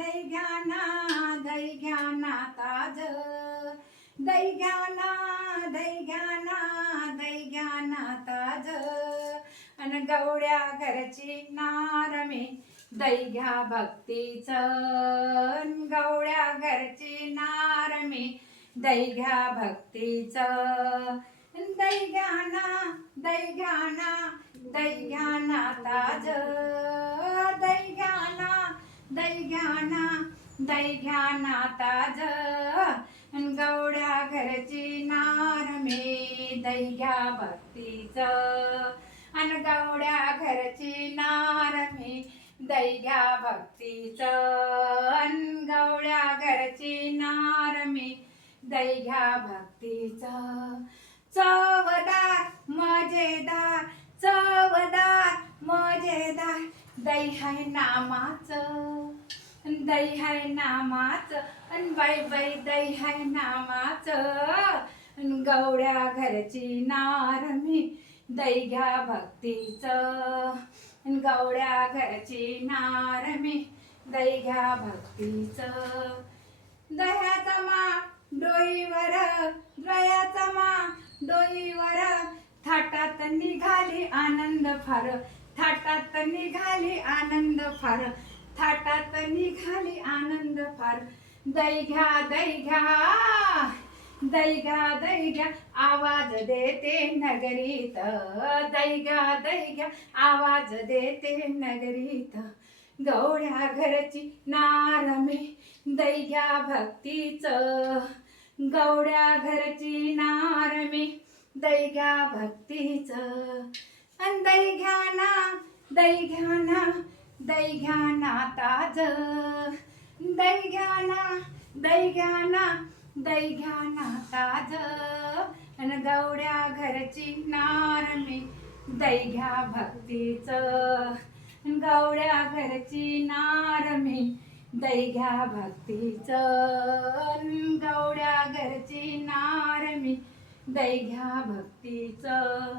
दही घ्या ना, दही घ्या ना ताज, दही घ्या ना, दही घ्या ना, दही घ्या ना ताज, अन गवळ्या घरची नार मी दही घ्या भक्तीचं, गवळ्या घरची नार मी दही घ्या भक्तीचं, दही घ्या ना, दही घ्या ना, दही घ्या ना ताज, दही घ्या ना, दही घ्या ना, दही घ्या ना ताज, गवळ्या घरची नार मी दही घ्या भक्तीचं, अन गवळ्या घरची नार मी दही घ्या भक्तीचं, अन गवळ्या घरची नार मी दही घ्या भक्तीचं. चवदार मजेदार, चवदार मजेदार दही हाय नामाचं, दही हाय नामाचं, अन बाई बाई दही हाय नामाचं, अन गवळ्या घरची नार मी दही घ्या भक्तीचं, अन गवळ्या घरची नार मी दही घ्या भक्तीचं. दह्याचा माप डोईवर, दह्याचा माप डोईवर, थाटात निघाली आनंद फार, थाटात निघाली आनंद फार, थाटात निघाली आनंद फार. दही घ्या, दही घ्या, दही घ्या, दही घ्या आवाज देते नगरीत, दही घ्या, दही घ्या आवाज देते नगरीत, गवळ्या घरची नार मी दही घ्या भक्तीचं, गवळ्या घरची नार मी दही घ्या भक्तीचं, अन दही घ्या ना, दही घ्या ना, दही घ्या ना ताज, दही घ्या ना, दही घ्या ना, दही घ्या ना ताज, अन गवळ्या घरची नार मी दही घ्या भक्तीचं, गवळ्या घरची नार मी दही घ्या भक्तीचं, गवळ्या घरची नार मी दही घ्या भक्तीचं.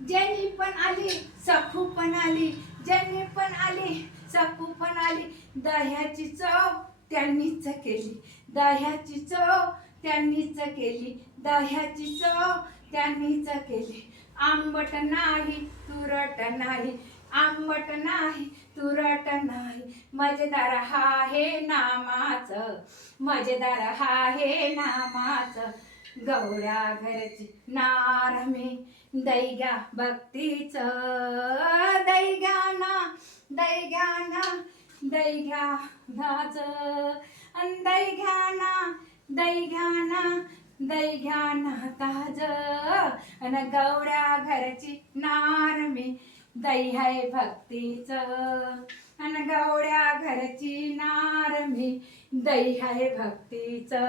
ज्यांनी पण आली सखू पण आली, ज्यांनी पण आली सखू पण आली, दह्याची चव त्यांनीच केली, दह्याची चव त्यांनीच केली, दह्याची चव त्यांनीच केली. आंबट नाही तुरट नाही, आंबट नाही तुरट नाही, मजेदार आहे नामाचं, मजेदार आहे नामाचं, गवळ्या घरची नार मी दही घ्या भक्तीचं, दही घ्या ना, दही घ्या ना, दही घ्या भाचं, अन दही घ्या ना, दही घ्या ना, दही घ्या ना ताज, अन गवळ्या घरची नार मी दही हाय भक्तीचं, अन गवळ्या घरची नार मी दही हाय भक्तीचं,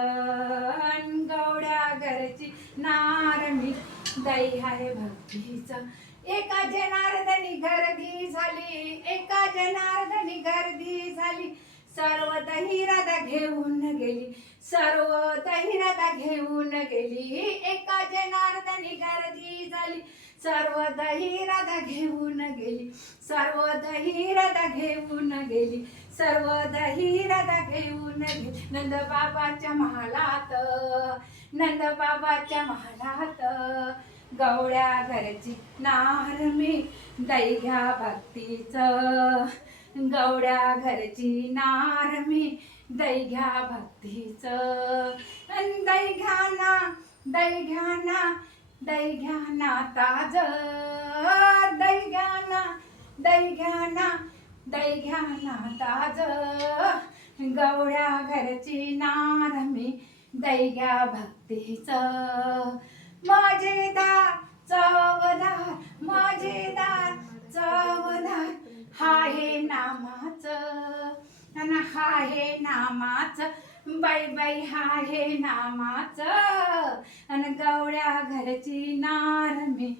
अन गवळ्या घरची नार मी दही हाय भक्तीचं. एका जनार्दनी गर्दी झाली, एका जनार्दनी गर्दी झाली, सर्व दही राधा घेऊन गेली, सर्व दही राधा घेऊन गेली, एका जनार्दनी गर्दी झाली, सर्व दही राधा घेऊन गेली, सर्व दही राधा घेऊन गेली, सर्व दही राधा घेऊन गेली. नंद बाबाच्या महालात, नंद बाबाच्या महालात, गवळ्या घरची नार मी दही घ्या भक्तीचं, गवळ्या घरची नार मी दही घ्या भक्तीचं, अन दही घ्या ना, दही घ्या ना, दही घ्या ना ताज, दही घ्या ना, दही घ्या ना, दही घ्या ना ताज, गवळ्या घरची नार मी दही घ्या भक्तीचं. मजेदार चवदार, मजेदार चवदार हाय नामाचं, अन हाय नामाचं, बाई बाई हाय नामाचं, अन गवळ्या घरची नार मी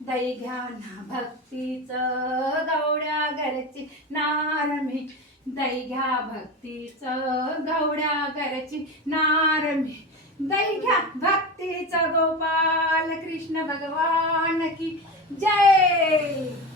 दही घ्या ना भक्तीचं, गवळ्या घरची नार मी दही घ्या भक्तीचं, गवळ्या घरची नार मी दही घ्या भक्तीचं. गोपाल कृष्ण भगवान की जय.